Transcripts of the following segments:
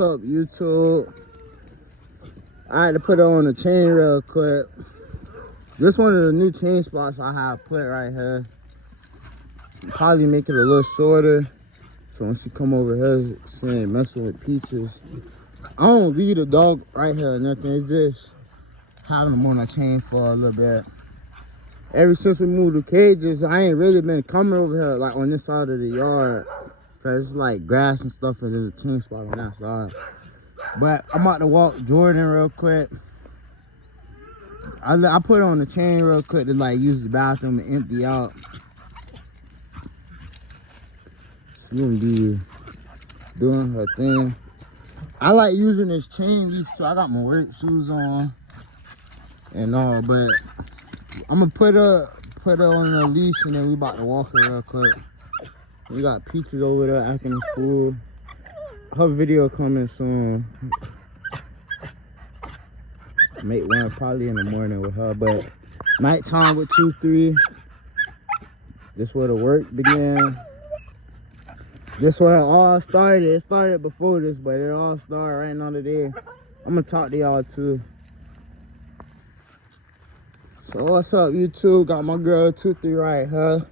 What's up, YouTube? I had to put it on the chain real quick. This one of the new chain spots I have put right here. Probably make it a little shorter, so when she come over here, she ain't messing with Peaches. I don't leave the dog right here or nothing. It's just having them on a chain for a little bit. Ever since we moved the cages, I ain't really been coming over here like on this side of the yard, cause it's like grass and stuff and there's a chain spot on that side. But I'm about to walk Jordan real quick. I put on the chain real quick to like use the bathroom and empty out. She's gonna be doing her thing. I like using this chain leash too. I got my work shoes on and all, but I'm gonna put her on a leash and then we about to walk her real quick. We got Peaches over there acting a fool. Her video coming soon. Make one probably in the morning with her, but nighttime with 2-3. This where the work began. This where it all started. It started before this, but it all started right now today. I'm gonna talk to y'all too. So what's up, YouTube? Got my girl 2-3 right here.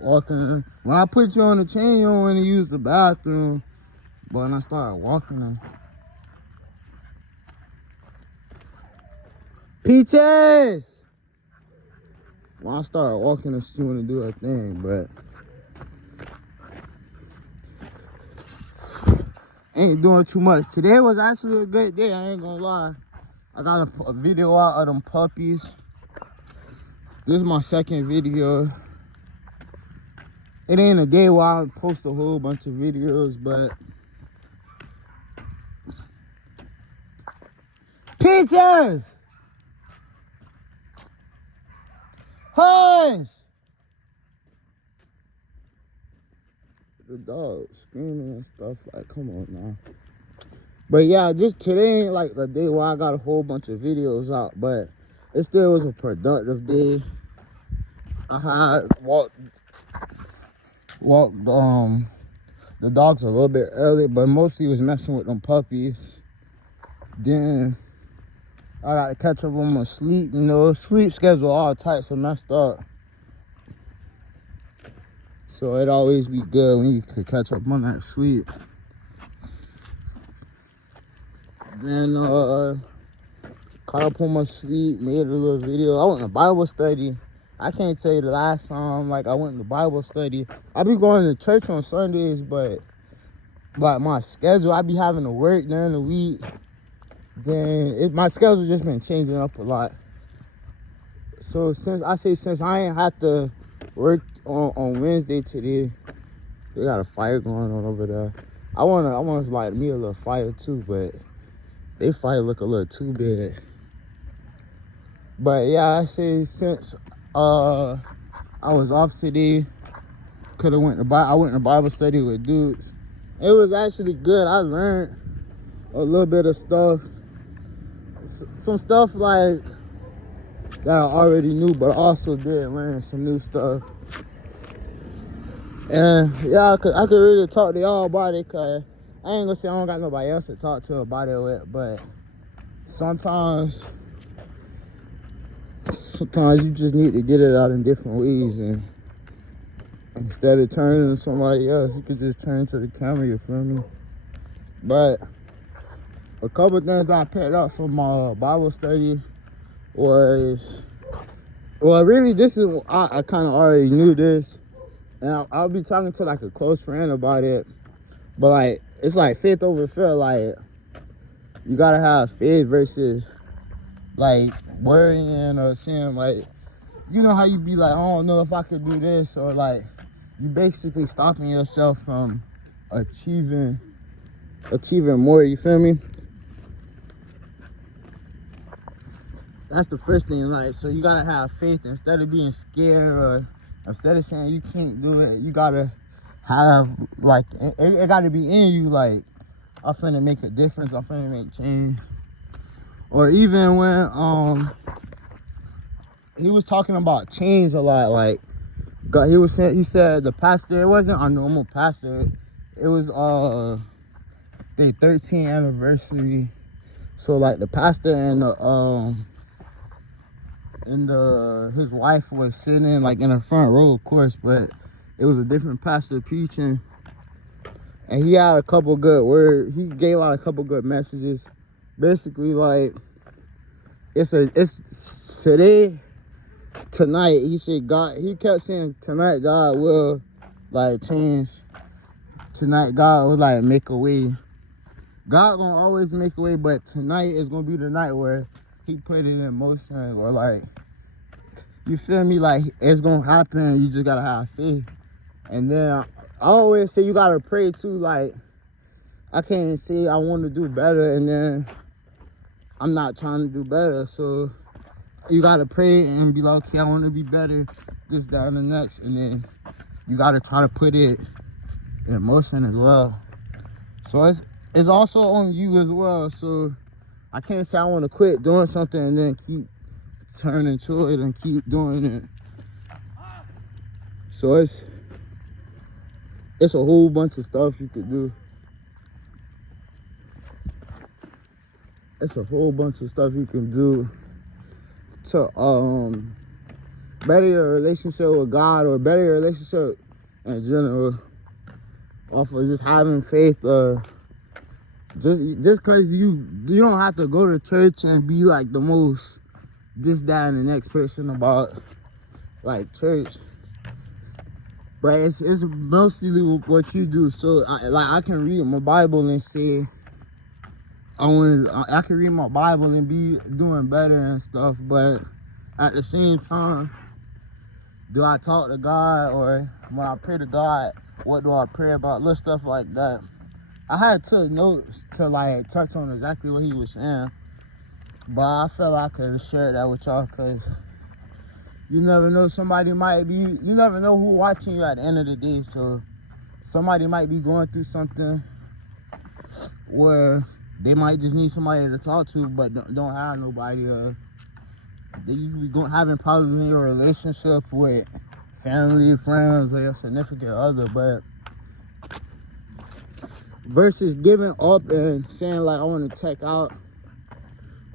Walking. When I put you on the chain, you don't want to use the bathroom. But when I started walking her. Peaches! When I started walking her, she want to do her thing, but ain't doing too much. Today was actually a good day, I ain't gonna lie. I got a video out of them puppies. This is my second video. It ain't a day where I post a whole bunch of videos, but Peaches! Hush! The dog screaming and stuff, like, come on now. But yeah, just today ain't like the day where I got a whole bunch of videos out, but it still was a productive day. I had walked the dogs a little bit early, but mostly was messing with them puppies. Then I got to catch up on my sleep, you know, sleep schedule all types of messed up. So it always be good when you could catch up on that sleep. Then caught up on my sleep, made a little video. I went to Bible study. I can't tell you the last time like I went to Bible study. I be going to church on Sundays, but like my schedule, I be having to work during the week. Then my schedule just been changing up a lot. So since I ain't had to work on Wednesday today, they got a fire going on over there. I wanna light me a little fire too, but they fire look a little too big. But yeah, I say since I was off today, I went to Bible study with dudes. It was actually good. I learned a little bit of stuff. Some stuff like that I already knew, but I also did learn some new stuff. And yeah, I could really talk to y'all about it, cause I ain't gonna say I don't got nobody else to talk to about it with, but sometimes you just need to get it out in different ways, and instead of turning to somebody else, you could just turn to the camera, you feel me? But a couple things I picked up from my Bible study was, well, really, this is, I kind of already knew this, and I'll be talking to like a close friend about it, but like, it's like faith over fear. Like, you gotta have faith versus like worrying or saying like, you know how you be like, I don't know if I could do this, or like, you basically stopping yourself from achieving more, you feel me? That's the first thing, like, so you gotta have faith instead of being scared, or instead of saying you can't do it, you gotta have, like, it gotta be in you, like, I'm finna make a difference, I'm finna make change. Or even when he was talking about change a lot, like, God, he said the pastor, it wasn't our normal pastor, it was their 13th anniversary. So like the pastor and his wife was sitting like in the front row, of course, but it was a different pastor preaching, and he had a couple good words. He gave out a couple good messages. Basically, like it's today, tonight. He said God. He kept saying tonight God will like change. Tonight God will like make a way. God gonna always make a way, but tonight is gonna be the night where he put it in motion, or like, you feel me, like it's gonna happen. You just gotta have faith. And then I always say you gotta pray too. Like, I can't say I want to do better and then I'm not trying to do better. So you gotta pray and be like, okay, I want to be better, this, that, and the next. And then you gotta try to put it in motion as well. So it's also on you as well. So I can't say I want to quit doing something and then keep turning to it and keep doing it. So it's a whole bunch of stuff you could do. It's a whole bunch of stuff you can do to better your relationship with God, or better your relationship in general, off of just having faith. Just cause you don't have to go to church and be like the most this, that, and the next person about like church, but it's mostly what you do. So I can read my Bible and say I can read my Bible and be doing better and stuff, but at the same time, do I talk to God, or when I pray to God, what do I pray about? Little stuff like that. I had took notes to like touch on exactly what he was saying, but I felt like I could share that with y'all, because you never know, you never know who's watching you at the end of the day. So somebody might be going through something where they might just need somebody to talk to, but don't have nobody. You could be having problems in your relationship with family, friends, or your significant other, but versus giving up and saying like, I want to check out,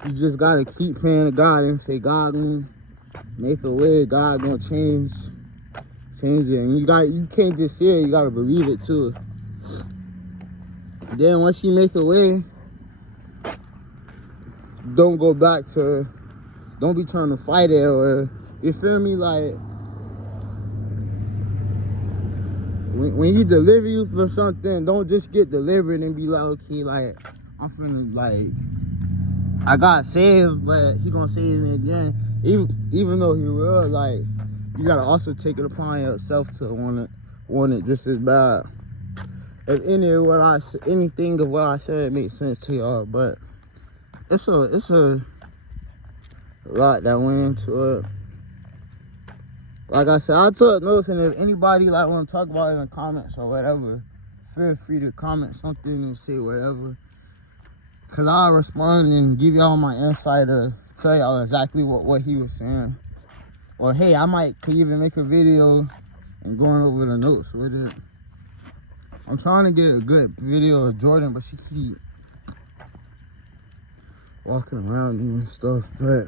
you just gotta keep praying to God and say, God gonna make a way, God gonna change it. And you can't just say it, you gotta believe it too. Then once you make a way, don't be trying to fight it, or, you feel me, like when he deliver you for something, don't just get delivered and be like, okay, like I'm finna, like, I got saved, but he gonna save me again. Even though he will, like, you gotta also take it upon yourself to want it just as bad. If anything of what I said makes sense to y'all, but it's a lot that went into it. Like I said, I took notes, and if anybody like want to talk about it in the comments or whatever, feel free to comment something and say whatever, cause I'll respond and give y'all my insight, or tell y'all exactly what he was saying. Or hey, could even make a video and going over the notes with it. I'm trying to get a good video of Jordan, but she keep walking around me and stuff. But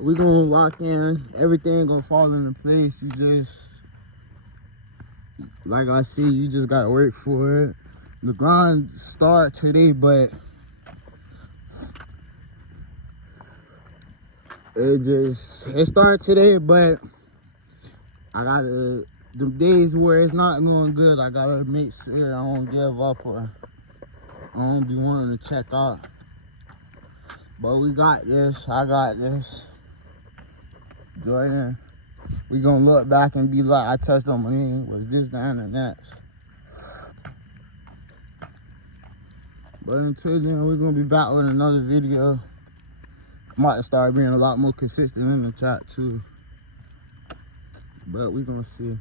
we gonna lock in, everything gonna fall into place. You just, like I said, you just gotta work for it. The grind start today, but it started today, but I gotta, the days where it's not going good, I gotta make sure I don't give up, or I don't be wanting to check out. But we got this, I got this. Jordan, we gonna look back and be like, I touched on my name, was this, that, and the next. But until then, we're gonna be back with another video. I might start being a lot more consistent in the chat too, but we're gonna see.